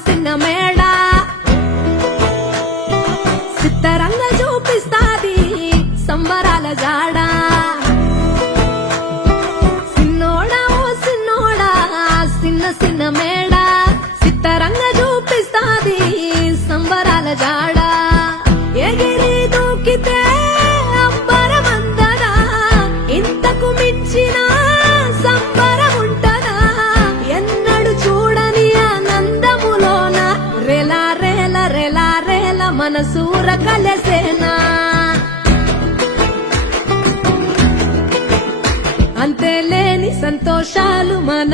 చిన్న మేడ సిత్తరంగ చూపిస్తాది సంబరాల జాడ సిన్నోడా ఓ సిన్నోడా చిన్న మేడ సిత్తరంగ చూపిస్తాది సంబరాల జాడ ఎగిరి దూకితే అంబరమందదా ఇంతకు మించిన సంబరముంటదా ఎన్నడు చూడని ఆనందములోన రెలా రేల రెలా రేల మనసూర కలసేనా అంతే లేని సంతోషాలు మన